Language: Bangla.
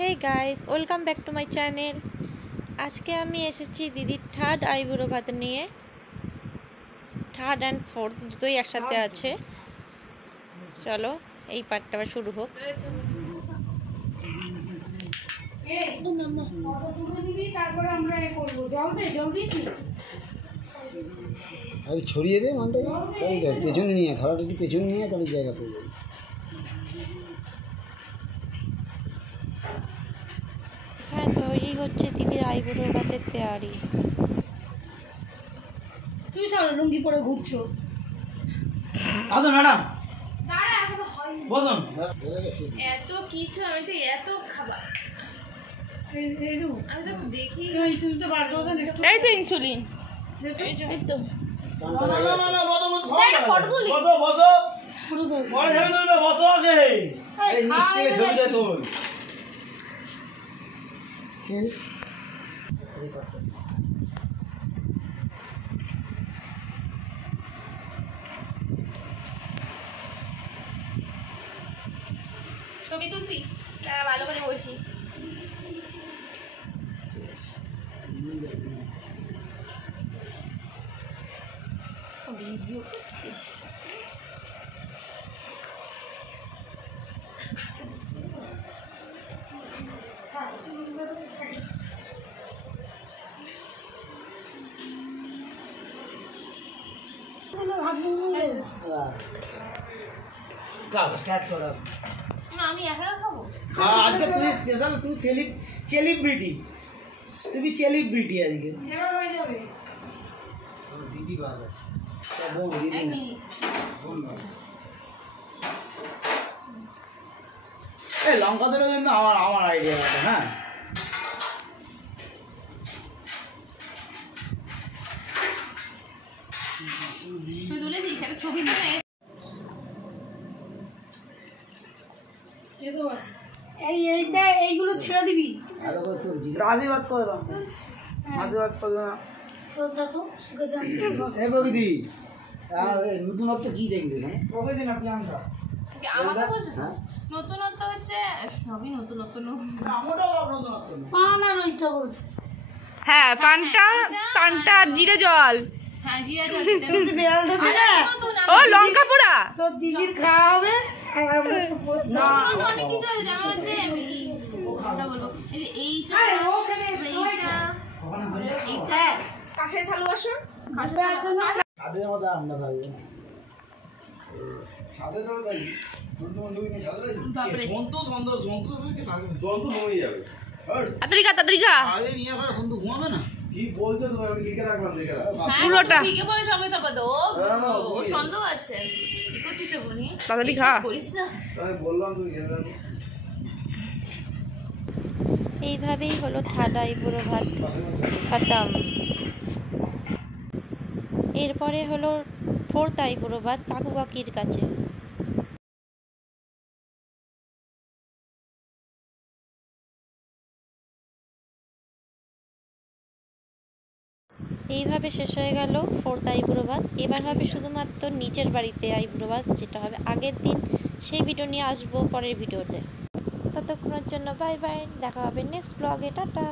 Hey guys welcome back to my channel. आज के आमी एसेছি দিদির থার্ড আইবুড়ো ভাত নিয়ে। থার্ড এন্ড ফোর্থ দুটোই একসাথে আছে। চলো এই পার্টটা আবার শুরু হোক। আরে ছড়িয়ে দে মানটাকে, তাই দেখ পেছনে নিয়ে থালাটা একটু পেছনে নিয়ে তাহলে জায়গা পেয়ে যাবে। হ্যাঁ, তৈরি হচ্ছে দিদির আইবুড়ো ভাতের তৈরি। তুমি সারা লুঙ্গি পরে ঘুরছো। আদো ম্যাডাম দাঁড়া, এখনো হয়নি। বসুন। এত কিছু আমি তো এত খাবার আমি তো দেখি ইনসুলিনটা বার করে দেন একটু। এই তো ইনসুলিন, এই তো না বসো বসো ফটোগুলি বসো বসো পুরো দাও। বড় যাবে তুমি বসো আগে। এই নিচ থেকে ছবিটা তোল। কে ছবি তুলবি? তারা ভালো করে বসি। স্টার্ট করো। আমি একা খাবো আজকে তুমি স্পেশাল, তুমি সেলিব্রিটি, তুমি সেলিব্রিটি আজকে। এবার হয়ে যাবে। দিদি বাদ আছে। বোন দিদি এক না। মিনিট। এই লঙ্কা দেবে কিন্তু আমার আইডিয়া আছে। হ্যাঁ তুই তুলেছিস একটা ছবি তুলে এইগুলো ছেড়ে দিবি। ভালো করে তুলছি। আশীর্বাদ করে দাও, আশীর্বাদ করে দাও। এ প্রকৃতি, নতুনত্ব কি দেখবে? প্রকৃতি না প্রিয়াঙ্কা? আমাকে বলছো তো? হ্যাঁ। নতুনত্ব হচ্ছে সবই নতুনত্ব। আমরাও নতুনত্ব না। পান আর ওইটা বলছে। হ্যাঁ, পানটা জিরে জল, হ্যাঁ জিয়া তুমি বেড়ালটা দিলে ও লঙ্কা পোড়া। তো দিদির খাওয়া হবে আর আমরা সব বসে না অনেক কিছু আছে, যেমন হচ্ছে কোনটা বলবো, এই যে এইটা ওখানে এইটা কাঁচের থালা বাসন, খাবে আছে না। তাদের মধ্যে আমরা ভাবি সাথে ধরে তাই বন্ধু নিয়ে সাথে তাই বাপরে সন্তোষ কি থাকবে? জল তো হয়ে যাবে। তাড়াতাড়ি গা। আরে নিয়ে আবার সন্তোষ ঘুমাবে না। কি বলছো তুমি? আমি লিখে রাখলাম, দেখে রাখলাম। হ্যাঁ, পুরোটা। ঠিকই বলে সময় তো পাবো। ও বলি। সন্দেহ আছে। কি করছিস বলি? তাড়াতাড়ি খা। করিস না। আমি বললাম তুমি ঘেরে রাখো। এইভাবেই হলো থার্ড আইবুড়ো ভাত খতম। এরপরে হলো ফোর্থ আইবুড়ো ভাত কাকু কাকির কাছে। এইভাবে শেষ হয়ে গেল ফোর্থ আইবুড়ো ভাত। এবার হবে শুধুমাত্র নিচের বাড়িতে আইবুড়ো ভাত, যেটা হবে আগের দিন। সেই ভিডিও নিয়ে আসবো পরের ভিডিওতে। ততক্ষণের জন্য বাই বাই, দেখা হবে নেক্সট ব্লগে। টাটা।